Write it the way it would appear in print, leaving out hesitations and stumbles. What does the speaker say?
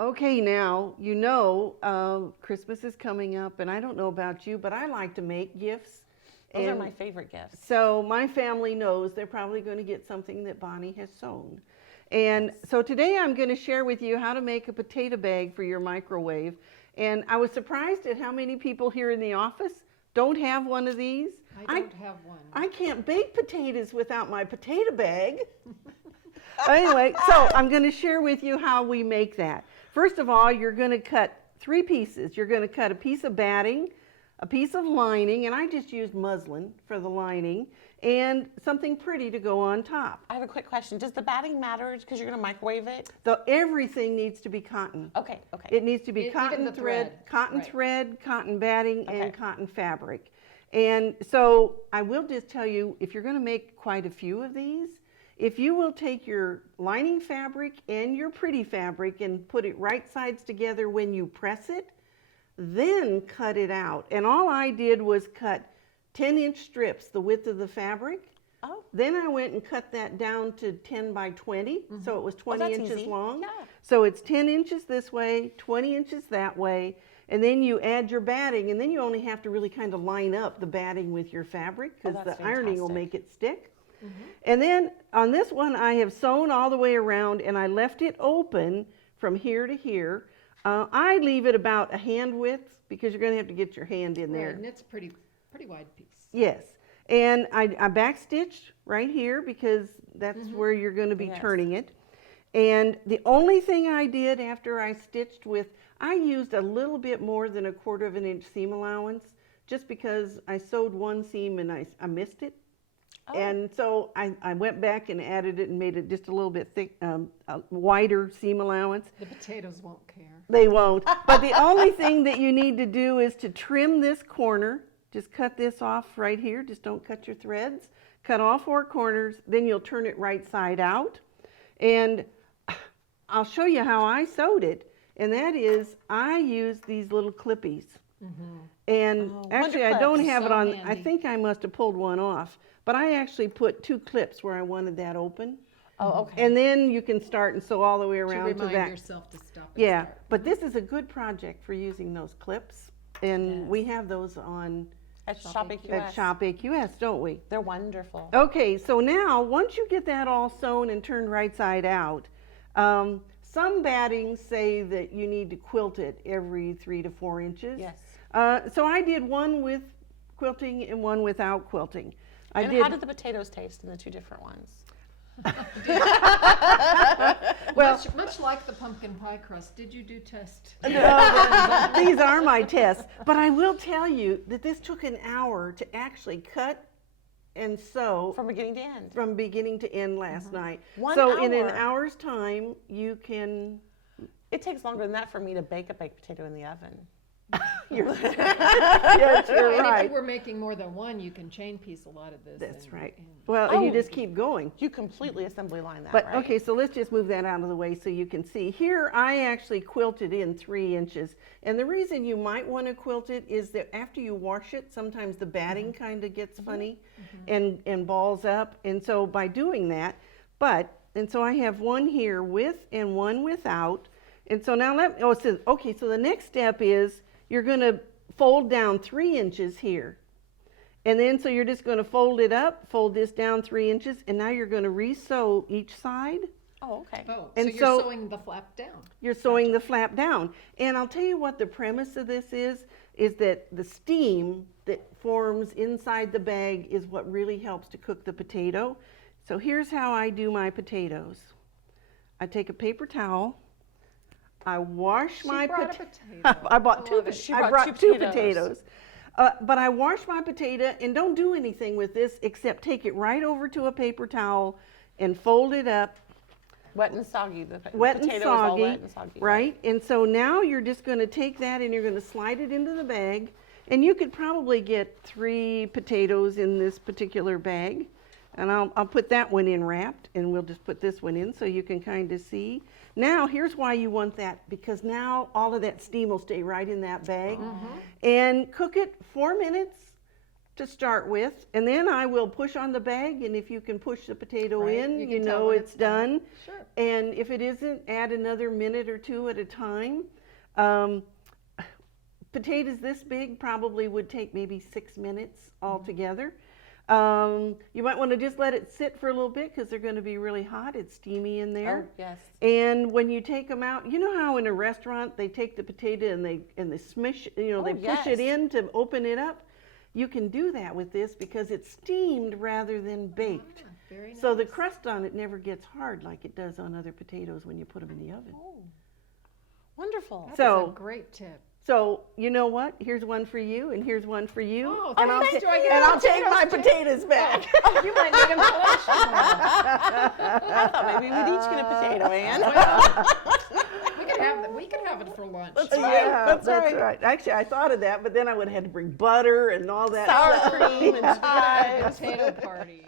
Okay, now, Christmas is coming up, and I don't know about you, but I like to make gifts. Those are my favorite gifts. So my family knows they're probably going to get something that Bonnie has sewn. And so today I'm going to share with you how to make a potato bag for your microwave. And I was surprised at how many people here in the office don't have one of these. I don't have one. I can't bake potatoes without my potato bag. Anyway, so I'm going to share with you how we make that. First of all, you're going to cut 3 pieces. You're going to cut a piece of batting, a piece of lining, and I just used muslin for the lining, and something pretty to go on top. I have a quick question. Does the batting matter because you're going to microwave it? Everything needs to be cotton. Okay. It needs to be Even cotton the thread, thread. thread, cotton batting, Okay. and cotton fabric. And so I will just tell you, if you're going to make quite a few of these, if you will take your lining fabric and your pretty fabric and put it right sides together when you press it, then cut it out. And all I did was cut 10-inch strips, the width of the fabric. Oh. Then I went and cut that down to 10 by 20, so it was 20 that's inches easy. long. Yeah. So it's 10 inches this way, 20 inches that way, and then you add your batting, and then you only have to really kind of line up the batting with your fabric because that's the ironing will fantastic. make it stick. And then on this one, I have sewn all the way around, and I left it open from here to here. I leave it about a hand width because you're going to have to get your hand in there. Right, and it's a pretty wide piece. Yes, and I backstitched right here because that's where you're going to be Yes. turning it. And the only thing I did after I stitched I used a little bit more than 1/4 of an inch seam allowance just because I sewed one seam and I missed it. Oh. And so I went back and added it and made it just a little bit thick, a wider seam allowance. The potatoes won't care. They won't. But the only thing that you need to do is to trim this corner. Just cut this off right here. Just don't cut your threads. Cut all 4 corners. Then you'll turn it right side out. And I'll show you how I sewed it. And that is, I used these little clippies. And Oh, actually, wonder I don't clips. have it So on. I handy. think I must have pulled one off. But I actually put 2 clips where I wanted that open. Oh, okay. And then you can start and sew all the way To around to remind that. yourself to stop and Yeah, start. but this is a good project for using those clips. And Yes. we have those on At Shop AQS. at Shop AQS, don't we? They're wonderful. Okay, so now once you get that all sewn and turned right side out, some battings say that you need to quilt it every 3 to 4 inches. Yes. So I did one with quilting and one without quilting. And how did the potatoes taste in the 2 different ones? Well, much like the pumpkin pie crust, did you do test? these are my tests. But I will tell you that this took an hour to actually cut and sew From beginning to end. from beginning to end last night. 1 So in an hour. hour's time, you can. It takes longer than that for me to bake a baked potato in the oven. Yes, you're And if right. you were making more than one, you can chain piece a lot of this. That's and- right. and- Well, and you Oh. just keep going. You completely assembly line that, But right? okay, so let's just move that out of the way so you can see. Here, I actually quilted in 3 inches. And the reason you might want to quilt it is that after you wash it, sometimes the batting kind of gets funny and balls up. And so by doing that, and so I have one here with and one without. And so now it says, okay, so the next step is you're going to fold down 3 inches here. And then so you're just going to fold it up, fold this down 3 inches, and now you're going to re-sew each side. Oh, okay. Oh, And so so- you're sewing the flap down. You're sewing the flap down. And I'll tell you what the premise of this is that the steam that forms inside the bag is what really helps to cook the potato. So here's how I do my potatoes. I take a paper towel. I wash my brought a potato. potato. I bought I two. love it. She I brought brought 2 2 potatoes. But I wash my potato and don't do anything with this except take it right over to a paper towel and fold it up, Wet and soggy. The wet and potato is all soggy, wet and soggy. right? And so now you're just going to take that and you're going to slide it into the bag. And you could probably get 3 potatoes in this particular bag. And I'll put that one in wrapped, and we'll just put this one in so you can kind of see. Now, here's why you want that, because now all of that steam will stay right in that bag. And cook it 4 minutes to start with, and then I will push on the bag, and if you can push the potato Right, in, you you can tell know when it's it's done. done. Sure. And if it isn't, add another minute or two at a time. Potatoes this big probably would take maybe 6 minutes altogether. You might want to just let it sit for a little bit because they're going to be really hot. It's steamy in there. Oh, yes. And when you take them out, you know how in a restaurant they take the potato and they smish, Oh, they push yes. it in to open it up? You can do that with this because it's steamed rather than baked. Ah, very nice. So the crust on it never gets hard like it does on other potatoes when you put them in the oven. Oh, wonderful. That is So- a great tip. So you know what? Here's one for you, and here's one for you. Oh, and I'll, thanks. Do I get and the I'll take my potatoes potatoes back. Oh, you might need them for lunch tomorrow. I thought maybe we'd each get a potato, Ann. We could have it for lunch. That's right. Yeah, That's that's right. right. Actually, I thought of that, but then I would have had to bring butter and all that Sour stuff. cream and chives. Potato party.